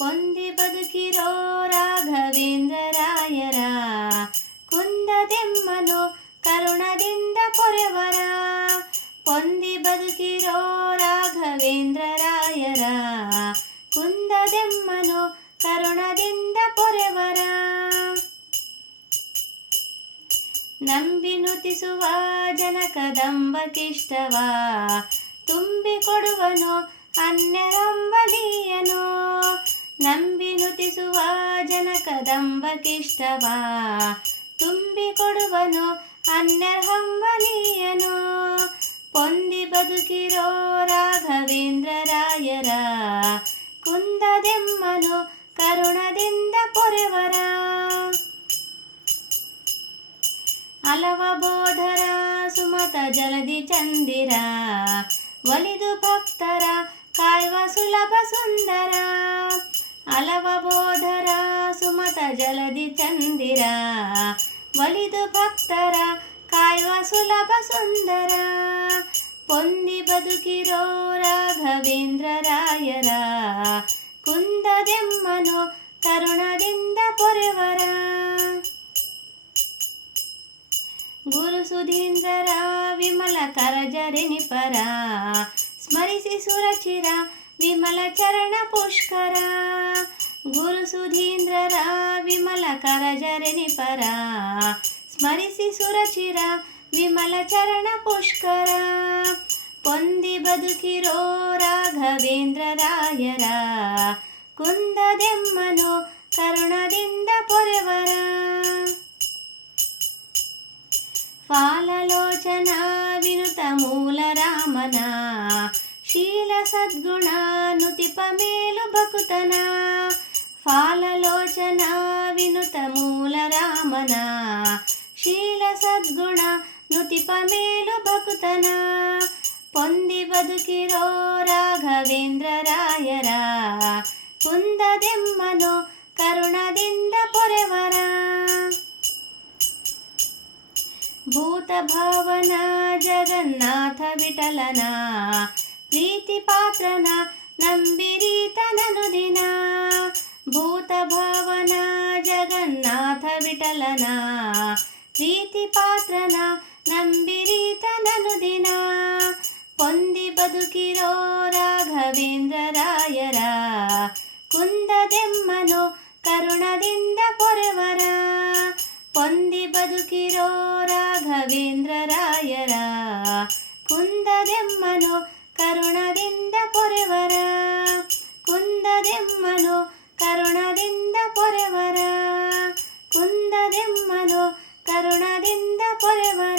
ಹೊಂದಿ ಬದುಕಿರೋ ರಾಘವೇಂದ್ರರಾಯರ ಕುಂದದೆಮ್ಮನು ಕರುಣದಿಂದ ಪೊರೆವರ. ಹೊಂದಿ ಬದುಕಿರೋ ರಾಘವೇಂದ್ರರಾಯರ ಕುಂದದೆಮ್ಮನು ಕರುಣದಿಂದ ಪೊರೆವರ. ನಂಬಿ ನುತಿಸುವ ಜನಕದಂಬ ತುಂಬಿ ತುಂಬಿಕೊಡುವನು ಅನ್ಯರಂಬಲಿಯ ಜನ ತುಂಬಿ ತುಂಬಿಕೊಡುವನು ಅನ್ಯರ್ಹಂಬಲೀಯನು ಪೊಂದಿ ಬದುಕಿರೋ ರಾಘವೇಂದ್ರ ರಾಯರ. ಕುಂದದೆಮ್ಮನು ಕರುಣದಿಂದ ಪೊರೆವರ. ಅಲವ ಬೋಧರ ಸುಮತ ಜಲದಿ ಚಂದಿರ. ಒಲಿದು ಭಕ್ತರ ಕಾಯ್ವ ಸುಲಭ ಸುಂದರ. ಅಲವ ಬೋಧರ ಸುಮತ ಜಲದಿ ಚಂದಿರ ಒಲಿದು ಭಕ್ತರ ಕಾಯುವ ಸುಲಭ ಸುಂದರ ಪೊಂದಿ ಬದುಕಿರೋ ರಾಘವೇಂದ್ರ ರಾಯರ ಕುಂದದೆಮ್ಮನು ತರುಣದಿಂದ ಪೊರೆವರ ಗುರು ಸುಧೀಂದ್ರರ ವಿಮಲ ಕರಜರಿನಿಪರ ಸ್ಮರಿಸಿ ಸುರಚಿರ ವಿಮಲ ಚರಣ ಪುಷ್ಕರ ಗುರು ಸುಧೀಂದ್ರರ ವಿಮಲ ಕರಜರಿನಿ ಪರ ಸ್ಮರಿಸಿ ಸುರಚಿರ ವಿಮಲ ಚರಣ ಪುಷ್ಕರ ಪೊಂದಿ ಬದುಕಿರೋ ರಾಘವೇಂದ್ರ ರಾಯರ ಕುಂದದೆಮ್ಮನು ಕರುಣದಿಂದ ಪೊರೆವರ ಫಾಲಲೋಚನ ವಿನುತ ಮೂಲ ರಾಮನ ಶೀಲ ಸದ್ಗುಣಾನುತಿಪ ಮೇಲು ಭಕುತನ ಫಾಲಲೋಚನ ವಿನುತ ಮೂಲ ರಾಮನ ಶೀಲ ಸದ್ಗುಣ ನುತಿಪ ಮೇಲು ಭಕುತನ పొంది బదుకిరో ರಾಘವೇಂದ್ರ ರಾಯರ ಕುಂದದೆಮ್ಮನು ಕರುಣದಿಂದ ಪೊರೆವರ ಭೂತ ಭಾವನ ಜಗನ್ನಾಥ ವಿಠಲನ ಪ್ರೀತಿ ಪಾತ್ರನ ನಂಬಿರೀತನನು ಸಲನ ಪ್ರೀತಿ ಪಾತ್ರನ ನಂಬಿರೀತನನು ದಿನ ಪೊಂದಿ ಬದುಕಿರೋ ರಾಘವೇಂದ್ರ ರಾಯರ ಕುಂದದೆಮ್ಮನು ಕರುಣದಿಂದ ಪೊರೆವರ ಪೊಂದಿ ಬದುಕಿರೋ ರಾಘವೇಂದ್ರ ರಾಯರ ಕುಂದದೆಮ್ಮನು ಕರುಣದಿಂದ ಪೊರೆವರ ಕುಂದದೆಮ್ಮನು ಕರುಣದಿಂದ ಪೊರೆವರ ಕುಂದದೆಮ್ಮನು ಕರುಣದಿಂದ ಪೊರೆವರ